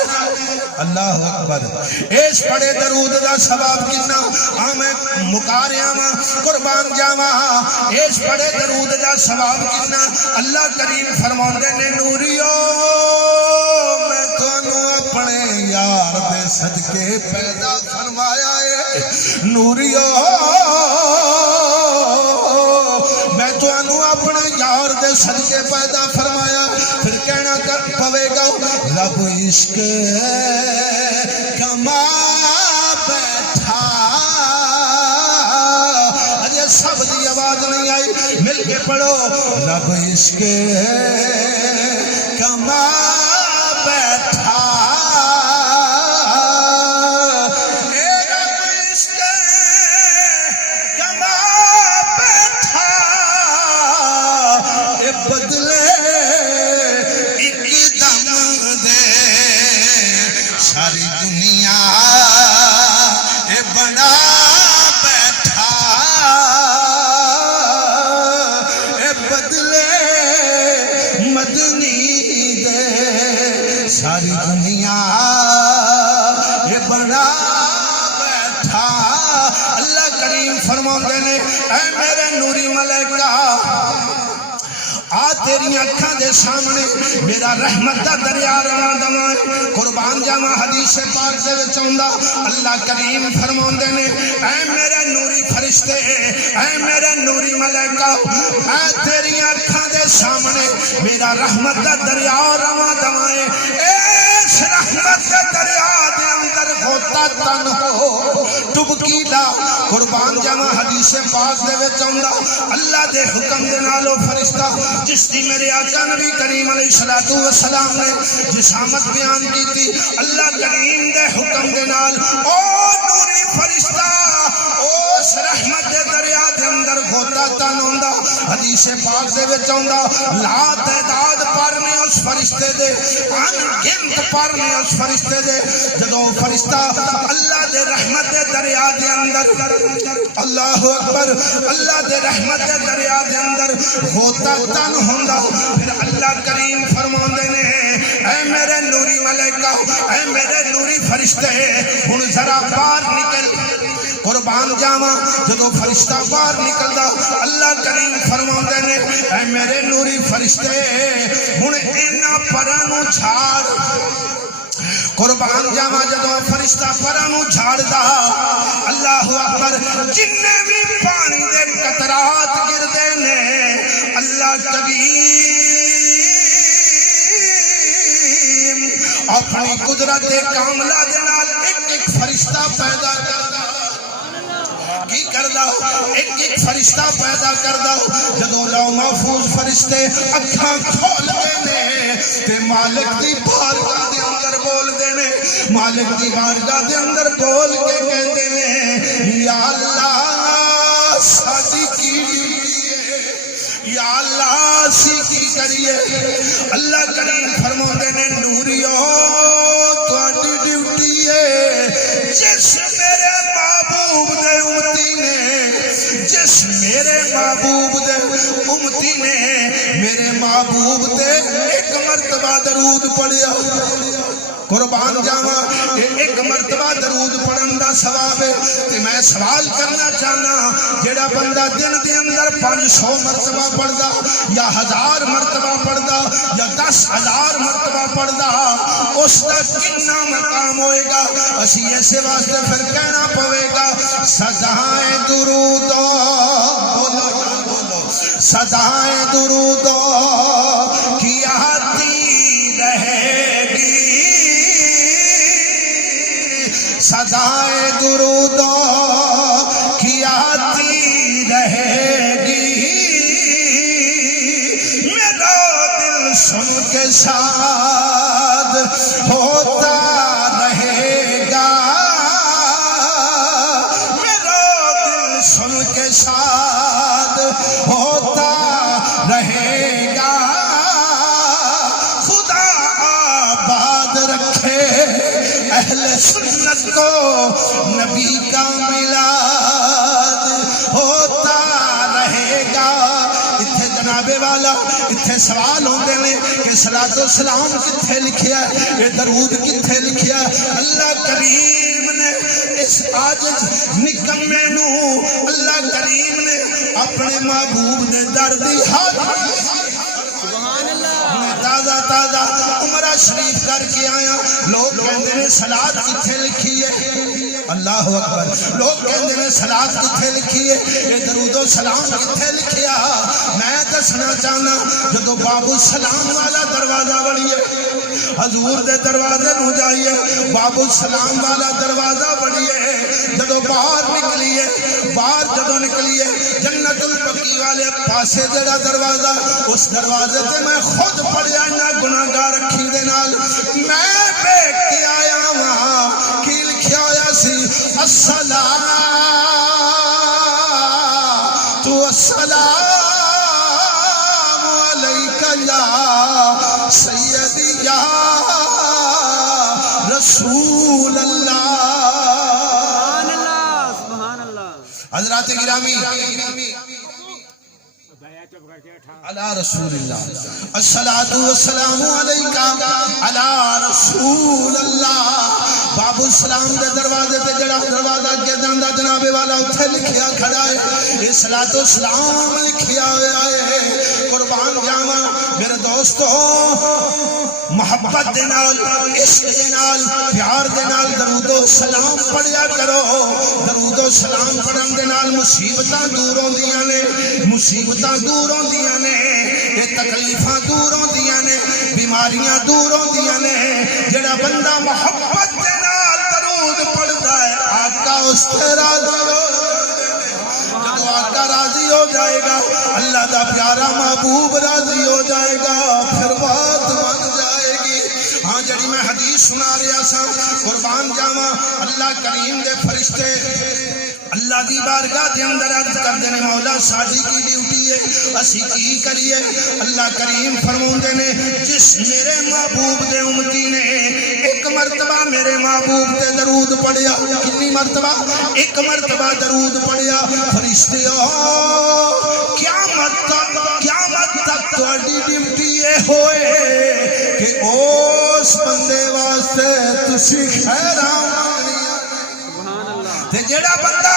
اللہ اکبر اس پڑھے درود دا ثواب کنا میں مکاریا وا قربان جاواں اس پڑھے درود دا ثواب کنا اللہ کریم فرماندے نے نوریو میں تانوں اپنے یار دے صدقے پیدا فرمایا ہے نوریو میں تانوں اپنے یار دے صدقے پیدا فرمایا پھر کہنا کر پوے گا رب عشق کما بیٹھا اجے سب دی آواز نہیں آئی مل کے پڑھو رب عشق کما بیٹھا بدلے ایک دم دے ساری دنیا اے بنا بیٹھا اے بدلے مدنی دے ساری دنیا اے بنا بیٹھا اللہ کریم فرماندے نے اے میرے نوری ملائکہ تیری اکھاں دے سامنے میرا رحمت دا دریا رواں دواں قربان جاواں حدیث پاک دے وچ آندا اللہ کریم فرماندے نے اے میرے نوری فرشتے اے میرے نوری ملائکہ اے تیری اکھاں دے سامنے میرا رحمت دا دریا رواں دواں اس رحمت دے دریا دے اندر ہوتا تن ہو ڈبکی لا قربان جاواں حدیث پاک دے وچ آندا اللہ دے حکم دے نالو فرشتہ جس دی میرے آقا نبی کریم علیہ السلام نے جس آمد بیان کی تھی اللہ کریم دے حکم دے نال او نوری فرشتہ اس رحمت دے دریا دے اندر گھوتا تن ہوندا حدیث پاک دے وچ آندا لا تعداد پرنے اس فرشتے دے ان گنت پرنے اس فرشتے دے جدوں فرشتہ اللہ دے رحمت دے دریا دے اندر اللہ اکبر اللہ دے رحمت دے دریا دے اندر گھوتا تن ہوندا پھر اللہ کریم فرماندے نے اے میرے نوری ملائکہ اے میرے نوری فرشتے ہن ذرا باہر نکل قربان جاواں جدوں فرشتہ باہر نکلدا اللہ کریم فرماندے نے اے میرے نوری فرشتے ہن انہاں پراں نوں جھاڑ قربان جاواں جدوں فرشتہ پراں نوں جھاڑدا اللہ اکبر جننے بھی پانی دے قطرات گردے نے اللہ کریم اپنی قدرت کاملہ دے نال ایک ایک فرشتہ پیدا کردا کی کردا ایک ایک فرشتہ پیدا کردا جدوں لوح محفوظ فرشتے اکھاں کھول دے نے تے مالک دی بارگاہ دے اندر بول دے نے مالک دی بارگاہ دے اندر بول کے کہندے نے یا اللہ ساڈی کی یا اللہ سی کی کریے اللہ کریم فرماندے نے نوریو تہاڈی ڈیوٹی ہے جس میرے محبوب دے امتی نے جس میرے محبوب دے امتی نے میرے محبوب تے ایک مرتبہ درود پڑھیا قربان جاواں ایک مرتبہ درود پڑھن دا ثواب ہے تے میں سوال کرنا چاہنا جڑا بندہ دن دے اندر 500 مرتبہ پڑھدا یا 1000 مرتبہ پڑھدا یا 10,000 مرتبہ پڑھدا اس دا کتنا مقام ہوئے گا اسی ایسے واسطے پھر کہنا پوے گا سزائے درود بولو سزائے درود کی آتی رہے گی سزائے درود کی آتی رہے گی میرا دل سن کے شاد ہوتا رہے گا میرا دل سن کے شاد ہوتا رہے گا خدا آباد رکھے اہل سنت کو نبی کا میلاد ہوتا رہے گا اتھے جناب والا اتھے سوال ہوندے نے کہ صلاۃ و سلام کتھے لکھیا ہے یہ درود کتھے لکھیا ہے اللہ کریم نے اس عاجز نکمے نو اللہ کریم نے اپنے محبوب نے در دی حاضر تازہ تازہ عمرہ شریف کر کے آیا لوگ کہندے نے صلاۃ کتھے لکھی ہے اللہ اکبر لوگ کہندے نے صلاۃ کتھے لکھی ہے یہ درود و سلام کتھے لکھیا میں دسنا چاہنا جدو باب السلام والا دروازہ بڑھیے حضور دے دروازے نو جائیے باب السلام والا دروازہ بڑھیے جدو باہر نکلیے باہر جدو نکلیے جنت البقیع والے پاسے جڑا دروازہ اس دروازے تے میں خود پڑھیا نہ گناہگار رکھی دے نال میں دیکھ کے آیا وہاں کی لکھیا ہویا سی السلام علیکہ یا سیدی یا رسول اللہ سبحان اللہ حضرات گرامی علی رسول اللہ الصلاۃ والسلام علیکہ علی رسول اللہ باب السلام دے دروازے تے جڑا دروازہ اگے جاندا جناب والا اوتھے لکھیا کھڑا ہے یہ صلاۃ و سلام لکھیا ہوا ہے قربان جاواں میرے دوستو محبت دے نال عشق دے نال پیار دے نال درود و سلام پڑھیا کرو درود و سلام پڑھن دے نال مصیبتاں دور ہوندیاں نے مصیبتاں دور ہوندیاں نے یہ تکلیفاں دور ہوندیاں نے بیماریاں دور ہوندیاں نے جڑا بندہ محبت دے نال درود پڑھدا ہے آقا اس تے راضی ہو جدو آقا راضی ہو جائے گا اللہ دا پیارا محبوب راضی ہو جائے گا پھر بات بن جائے گی ہاں جڑی میں حدیث سنا رہا سا قربان جاواں اللہ کریم دے فرشتے اللہ دی بارگاہ دے اندر عرض کردے نے مولا ساڈی کی ڈیوٹی ہے اسی کی کریے اللہ کریم فرماندے نے جس میرے محبوب دے امتی نے ایک مرتبہ میرے محبوب تے درود پڑھیا کتنی مرتبہ ایک مرتبہ درود پڑھیا فرشتے قیامت تک تہاڈی ڈیوٹی یہ ہوئے کہ اس بندے واسطے تسی خیراں تے جڑا بندہ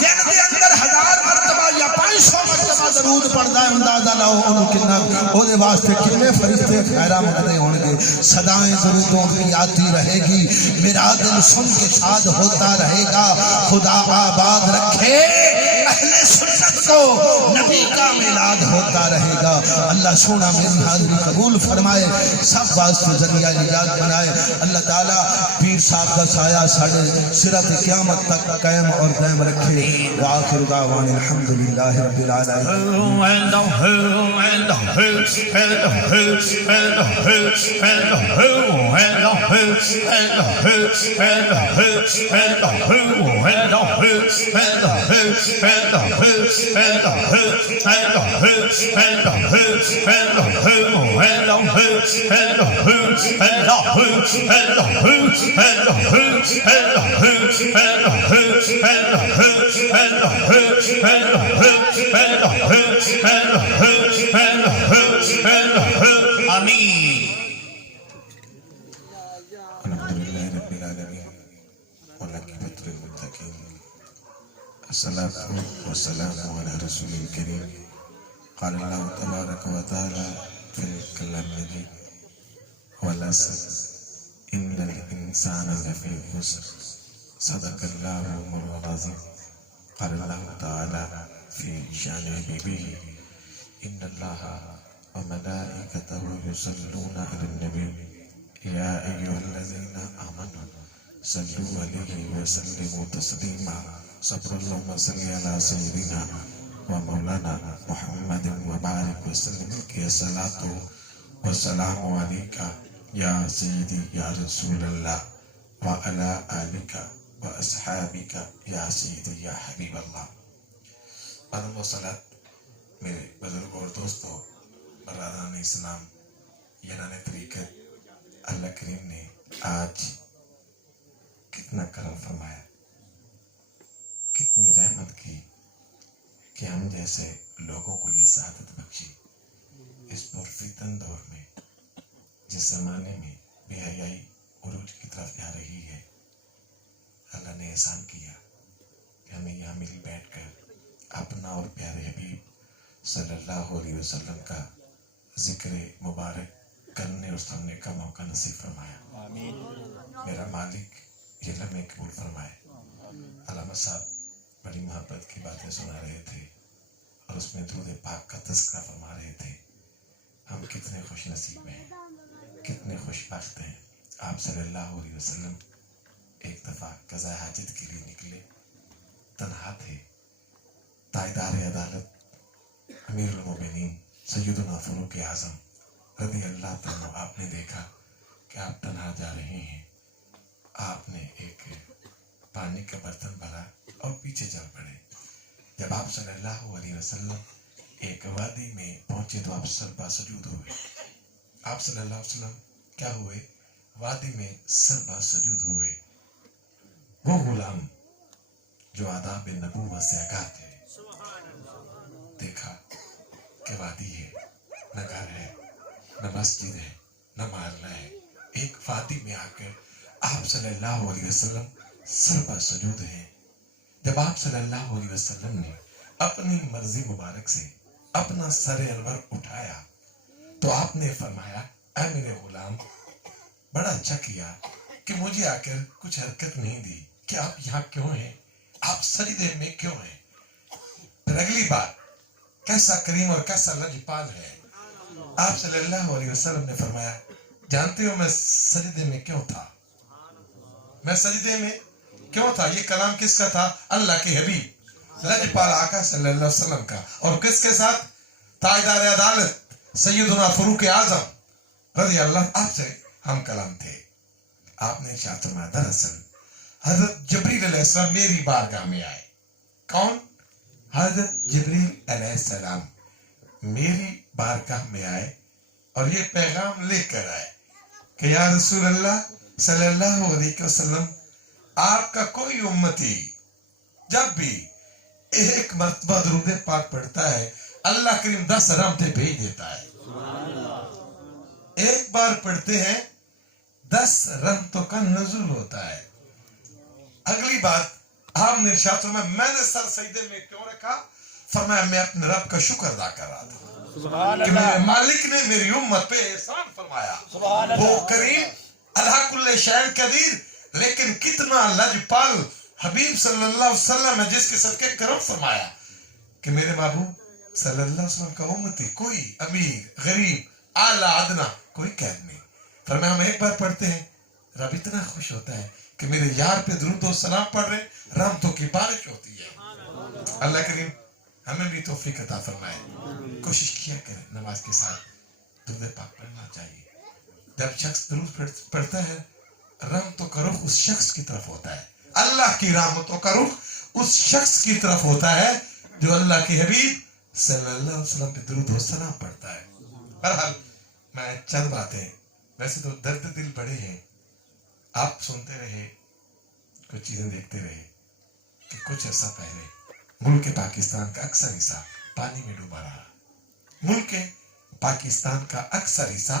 دن دے اندر 1000 مرتبہ یا 500 مرتبہ درود پڑھدا ہے اندازہ لاؤ اونوں کتنا او دے واسطے کتنے فرشتے خیراں منگدے ہون گے صدائیں درودوں کی آتی رہے گی میرا دل سن کے شاد ہوتا رہے گا خدا آباد رکھے اہل سنت کو نبی کا میلاد ہوتا رہے گا اللہ سونا میری حاضری قبول فرمائے سب واسطے ذریعہ نجات بنائے اللہ تعالیٰ پیر صاحب کا سایہ ساڑھے صراط قیامت تک قائم اور دائم رکھے وآخر دعوان الحمدللہ رب العالمین آمین. الحمدللہ رب العالمین والعاقبۃ للمتقین الصلاة والسلام علی رسول الکریم. قال اللہ تبارک و تعالی فی الکلام المجید والعصر ان الانسان لفی خسر صدق اللہ مولانا العظیم. قال اللہ تعالی فی شان حبیبہ ان اللہ وملائکتہ یصلون علی النبی یا ایھا الذین آمنوا صلوا علیہ وسلموا تسلیما. صبر اللہم صلی علی سیدنا و مولانا محمد وبارک وسلم کی الصلاۃ والسلام علیکہ یا سیدی یا رسول اللہ وعلی آلک و اصحابک یا سیدی یا حبیب اللہ. ادب و صلاۃ میرے بزرگوں اور دوستوں، برادران اسلام، یاران طریقت، اللہ کریم نے آج کتنا کرم فرمایا، کتنی رحمت کی کہ ہم جیسے لوگوں کو یہ سعادت بخشی. اس پرفتن دور میں، جس زمانے میں بے حیائی عروج کی طرف جا رہی ہے، اللہ نے احسان کیا کہ ہمیں یہاں مل بیٹھ کر اپنا اور پیارے حبیب صلی اللہ علیہ وسلم کا ذکر مبارک کرنے اور سننے کا موقع نصیب فرمایا. میرا مالک یہ لمحے قبول فرمائے. علامہ صاحب بڑی محبت کی باتیں سنا رہے تھے اور اس میں درود پاک کا تذکرہ فرما رہے تھے. ہم کتنے خوش نصیب ہیں، کتنے خوش بخت ہیں. آپ صلی اللہ علیہ وسلم ایک دفعہ قضاء حاجت کے لیے نکلے، تنہا تھے. تاجدار عدالت امیر المومنین سیدنا فاروق اعظم رضی اللہ تعالیٰ، آپ نے دیکھا کہ آپ تنہا جا رہے ہیں. آپ نے ایک پانی کا برتن بھرا اور پیچھے چل پڑے. جب آپ صلی اللہ علیہ وسلم ایک وادی میں پہنچے تو آپ سربا سجود ہوئے. آپ صلی اللہ علیہ وسلم کیا ہوئے؟ وادی میں سربا سجود ہوئے. وہ غلام جو آداب نبوت سے آگاہ تھے، دیکھا کہ وادی ہے، نہ گھر ہے، نہ مسجد ہے، نہ محلہ ہے. ایک وادی میں آ کر آپ صلی اللہ علیہ وسلم سربا سجود ہیں. جب آپ صلی اللہ علیہ وسلم نے اپنی مرضی مبارک سے اپنا سر انور اٹھایا تو آپ نے فرمایا، اے میرے غلام، بڑا اچھا کیا کہ مجھے آ کر کچھ حرکت نہیں دی کہ آپ یہاں کیوں ہیں، آپ سجدے میں کیوں ہیں. پھر اگلی بات، کیسا کریم اور کیسا لجپال ہے. آپ صلی اللہ علیہ وسلم نے فرمایا، جانتے ہو میں سجدے میں کیوں تھا؟ میں سجدے میں کیوں تھا؟ یہ کلام کس کا تھا؟ اللہ کے حبیب لجپال آقا صلی اللہ علیہ وسلم کا. اور کس کے ساتھ؟ تاجدار عدالت سیدنا فاروق اعظم رضی اللہ. آپ سے ہم کلام تھے. آپ نے ارشاد فرمایا، دراصل حضرت جبریل علیہ السلام میری بارگاہ میں آئے. کون؟ حضرت جبریل علیہ السلام میری بارگاہ میں آئے اور یہ پیغام لے کر آئے کہ یا رسول اللہ صلی اللہ علیہ وسلم، آپ کا کوئی امتی جب بھی ایک مرتبہ درود پاک پڑھتا ہے، اللہ کریم 10 رحمتیں بھیج دیتا ہے. ایک بار پڑھتے ہیں 10 رحمتوں کا نزول ہوتا ہے. اگلی بات، آپ نے ارشاد فرمایا، میں نے سر سجدے میں کیوں رکھا؟ فرمایا میں اپنے رب کا شکر ادا کر رہا تھا کہ میرے مالک نے میری امت پہ احسان فرمایا. وہ کریم اللہ کل شیء قدیر، لیکن کتنا لجپال حبیب صلی اللہ علیہ وسلم ہے جس کے صدقے کرم فرمایا کہ میرے محبوب صلی اللہ علیہ وسلم کا امتی کوئی امیر غریب اعلیٰ ادنا کوئی قید نہیں. فرمایا ہم ایک بار پڑھتے ہیں، رب اتنا خوش ہوتا ہے کہ میرے یار پہ درود و سلام پڑھ رہے، رحمتوں کی بارش ہوتی ہے. اللہ کریم ہمیں بھی توفیق عطا فرمائے. کوشش کیا کریں نماز کے ساتھ درود پاک پڑھنا چاہیے. جب شخص درود پڑھتا ہے، رحمتوں کا رخ اس شخص کی طرف ہوتا ہے. اللہ کی رحمتوں کا رخ اس شخص کی طرف ہوتا ہے جو اللہ کے حبیب صلی اللہ علیہ وسلم پہ درود و سلام پڑھتا ہے. بہرحال میں چند باتیں، ویسے تو درد دل بڑے ہیں. آپ سنتے رہے، کچھ چیزیں دیکھتے رہے کہ کچھ عرصہ پہلے ملک پاکستان کا اکثر حصہ پانی میں ڈوبا رہا. ملک پاکستان کا اکثر حصہ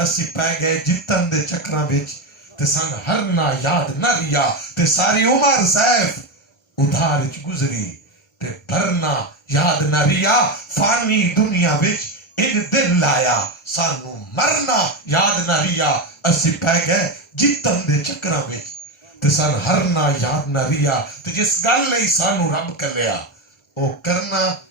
ਅਸੀਂ ਪੈ ਗਏ ਜਿੱਤਨ ਦੇ ਚੱਕਰਾਂ ਵਿੱਚ ਤੇ ਸਨ ਹਰਨਾ ਯਾਦ ਨਾ ਰਿਆ, ਤੇ ਸਾਰੀ ਉਮਰ ਸੈਫ ਉਧਾਰ ਚ ਗੁਜ਼ਰੀ ਤੇ ਭਰਨਾ ਯਾਦ ਨਾ ਰਿਆ। ਫਾਨੀ ਦੁਨੀਆ ਵਿੱਚ ਇੰਜ ਦਿਲ ਲਾਇਆ ਸਾਨੂੰ ਮਰਨਾ ਯਾਦ ਨਾ ਰਿਆ। ਅਸੀਂ ਪੈ ਗਏ ਜਿੱਤਨ ਦੇ ਚੱਕਰਾਂ ਵਿੱਚ ਤੇ ਸਨ ਹਰਨਾ ਯਾਦ ਨਾ ਰਿਆ। ਤੇ ਜਿਸ ਗੱਲ ਲਈ ਸਾਨੂੰ ਰੱਬ ਕਲਿਆ ਉਹ ਕਰਨਾ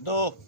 2।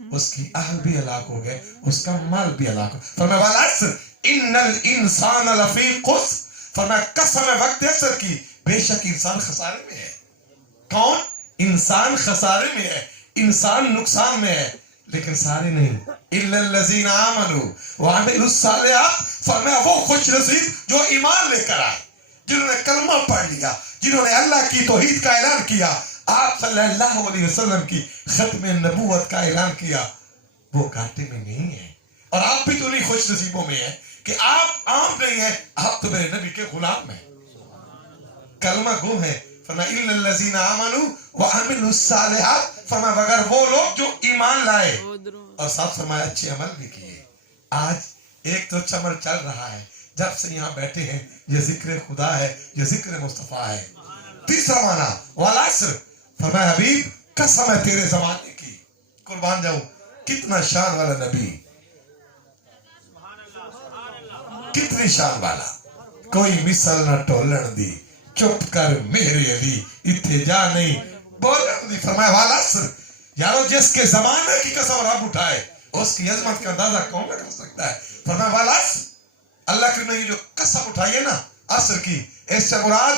اس کی اہل بھی ہلاک ہو گئے, اس کا مال بھی ہلاک ہو. فرمایا والعصر ان الانسان لفی خسر, فرمایا قسم وقت عصر کی, بے شک انسان خسارے میں ہے. کون؟ انسان خسارے میں ہے, انسان نقصان میں ہے, لیکن سارے نہیں. الا الذین آمنوا وعملوا الصالحات, فرمایا وہ خوش نصیب جو ایمان لے کر آئے, جنہوں نے کلمہ پڑھ لیا, جنہوں نے اللہ کی توحید کا اعلان کیا, آپ صلی اللہ علیہ وسلم کی ختم نبوت کا اعلان کیا, وہ گھاٹے میں نہیں ہیں. اور آپ بھی تو نہیں خوش نصیبوں میں ہیں کہ آپ عام نہیں ہیں, آپ تو میرے نبی کے غلام ہیں, کلمہ گو ہیں. فرمایا الا الذین آمنوا وعملوا الصالحات, فرمایا مگر وہ لوگ جو ایمان لائے اور ساتھ فرمایا اچھے عمل بھی کیے. آج ایک تو چمر چل رہا ہے, جب سے یہاں بیٹھے ہیں یہ ذکر خدا ہے, یہ ذکر مصطفیٰ ہے. تیسرا معنی والعصر, فرمایا حبیب قسم ہے تیرے زمانے کی, قربان جاؤں کتنا شان والا نبی, کتنی شان والا, کوئی مثل نہ ٹولن دی, چپ کر میرے علی اتھے جا نہیں بولن دی. فرمایا والعصر, یارو جس کے زمانے کی قسم رب اٹھائے اس کی عظمت کا اندازہ کون لگا سکتا ہے. فرمایا والعصر, اللہ کریم نے یہ جو قسم اٹھائی ہے نا عصر کی, اس سے مراد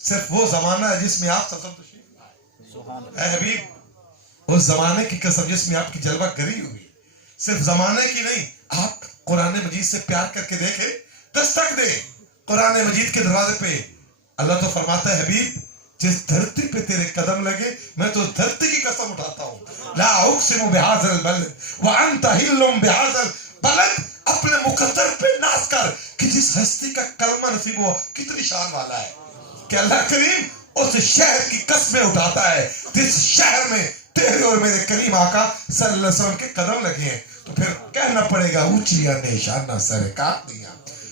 صرف وہ زمانہ ہے جس میں آپ سب تشریف لائے. اے حبیب اس زمانے کی قسم جس میں آپ کی جلوہ گری ہوئی, صرف زمانے کی نہیں, آپ قرآن مجید سے پیار کر کے دیکھیں, دستک دے قرآن مجید کے دروازے پہ. اللہ تو فرماتا ہے حبیب جس دھرتی پہ تیرے قدم لگے میں تو دھرتی کی قسم اٹھاتا ہوں, لا اقسم بہذا البلد وانت حل بہذا البلد, اپنے مقدر پہ ناز کر کہ جس ہستی کا کلمہ نصیب ہوا کتنی شان والا ہے, کہ اللہ کریم اس شہر کی قسمیں اٹھاتا ہے جس شہر میں تیرے اور میرے کریم آقا صلی اللہ علیہ وسلم کے قدم لگے ہیں. تو پھر کہنا پڑے گا اونچیاں نے شانہ سر کاٹ دیا,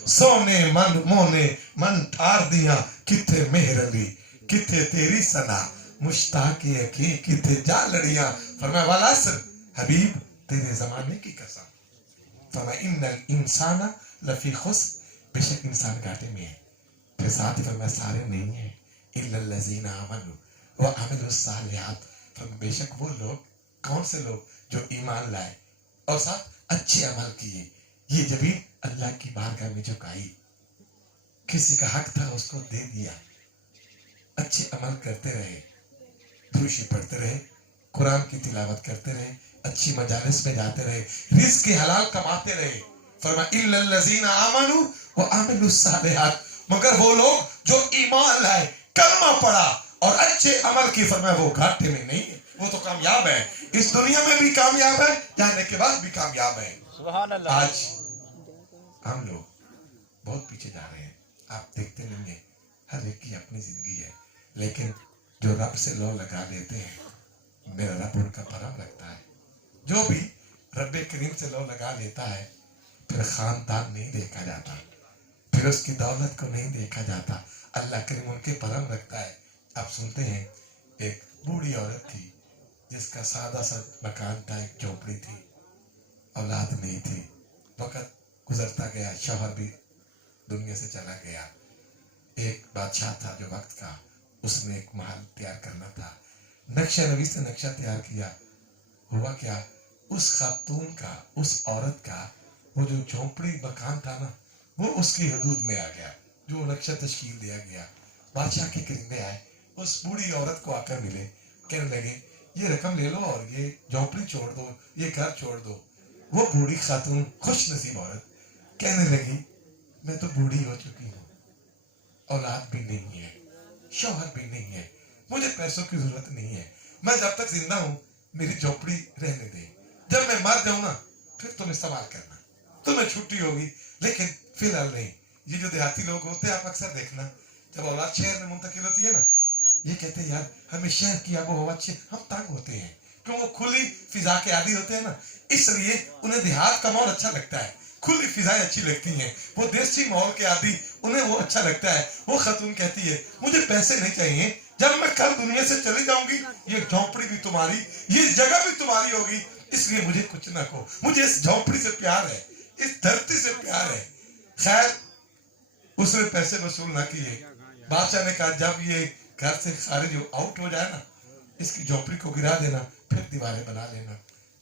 سونے من مونے من ٹھار دیا, کتھے مہر علی کتھے تیری سنا, مشتاق یقین کتھے جا لڑیاں. فرمایا والعصر حبیب تیرے زمانے کی قسم, فرمایا ان الانسان لفی خسر, بے شک انسان گھاٹے میں ہے. پھر ساتھ ہی فرمایا سارے نہیں ہیں, الا الذین آمنوا وعملوا الصالحات, فرمایا بے شک وہ لوگ, کون سے لوگ, جو ایمان لائے اور ساتھ اچھے عمل کیے. یہ جبھی اللہ کی بارگاہ میں جھکائی, کسی کا حق تھا اس کو دے دیا, اچھے عمل کرتے رہے, دروشی پڑھتے رہے, قرآن کی تلاوت کرتے رہے, اچھی مجالس میں جاتے رہے, رزق حلال کماتے رہے. فرمایا الا الذین آمنوا وعملوا الصالحات, مگر وہ لوگ جو ایمان لائے, کلمہ پڑھا اور اچھے عمل کی, فرمایا وہ گھاٹے میں نہیں ہے, وہ تو کامیاب ہے, اس دنیا میں بھی کامیاب ہے, جانے کے بعد بھی کامیاب ہے. آج ہم لوگ بہت پیچھے جا رہے ہیں, آپ دیکھتے نہیں ہیں, ہر ایک کی اپنی زندگی ہے, لیکن جو رب سے لو لگا لیتے ہیں میرا رب ان کا پرم رکھتا ہے. جو بھی رب کریم سے لو لگا لیتا ہے پھر خاندان نہیں دیکھا جاتا, پھر اس کی دولت کو نہیں دیکھا جاتا, اللہ کریم ان کے پرم رکھتا ہے. آپ سنتے ہیں ایک بوڑھی عورت تھی جس کا سادہ سا مکان تھا, ایک جھوپڑی تھی, اولاد نہیں تھی, وقت گزرتا گیا, شوہر بھی دنیا سے چلا گیا. ایک بادشاہ تھا جو وقت کا, اس نے ایک محل تیار کرنا تھا, نقشہ نویس نے نقشہ تیار کیا. ہوا کیا, اس خاتون کا, اس عورت کا وہ جو جھونپڑی مکان تھا نا, وہ اس کی حدود میں آ گیا جو نقشہ تشکیل دیا گیا. بادشاہ کے کرندے آئے, اس بوڑھی عورت کو آ کر ملے, کہنے لگے یہ رقم لے لو اور یہ جھونپڑی چھوڑ دو, یہ گھر چھوڑ دو. وہ بوڑھی خاتون, خوش نصیب عورت, کہنے لگی میں تو بوڑھی ہو چکی ہوں, اولاد بھی نہیں ہے, شوہر بھی نہیں ہے, مجھے پیسوں کی ضرورت نہیں ہے, میں جب تک زندہ ہوں میری جھونپڑی رہنے دے, جب میں مر جاؤں نا پھر تم استعمال کرنا, تمہیں چھٹی ہوگی, لیکن فی الحال نہیں. یہ جو دیہاتی لوگ ہوتے ہیں آپ اکثر دیکھنا, جب اولاد شہر میں منتقل ہوتی ہے نا, یہ کہتے ہیں یار ہمیں شہر کی آب و ہوا اچھی, ہم تنگ ہوتے ہیں, کیوں وہ کھلی فضا کے عادی ہوتے ہیں نا, اس لیے انہیں دیہات کا ماحول اچھا لگتا ہے, کھلی فضائیں اچھی لگتی ہیں, وہ دیسی ماحول کے عادی, انہیں وہ اچھا لگتا ہے. وہ خاتون کہتی ہے مجھے پیسے نہیں چاہیے, جب میں کل دنیا سے چلی جاؤں گی یہ جھونپڑی بھی تمہاری, یہ جگہ بھی تمہاری ہوگی, اس لیے مجھے کچھ نہ کہو, مجھے اس جھونپڑی سے پیار ہے, اس دھرتی سے پیار ہے. خیر اس نے پیسے وصول نہ کیے. بادشاہ نے کہا جب یہ گھر سے خارج آؤٹ ہو جائے نا, اس کی جھونپڑی کو گرا دینا, پھر دیواریں بنا لینا.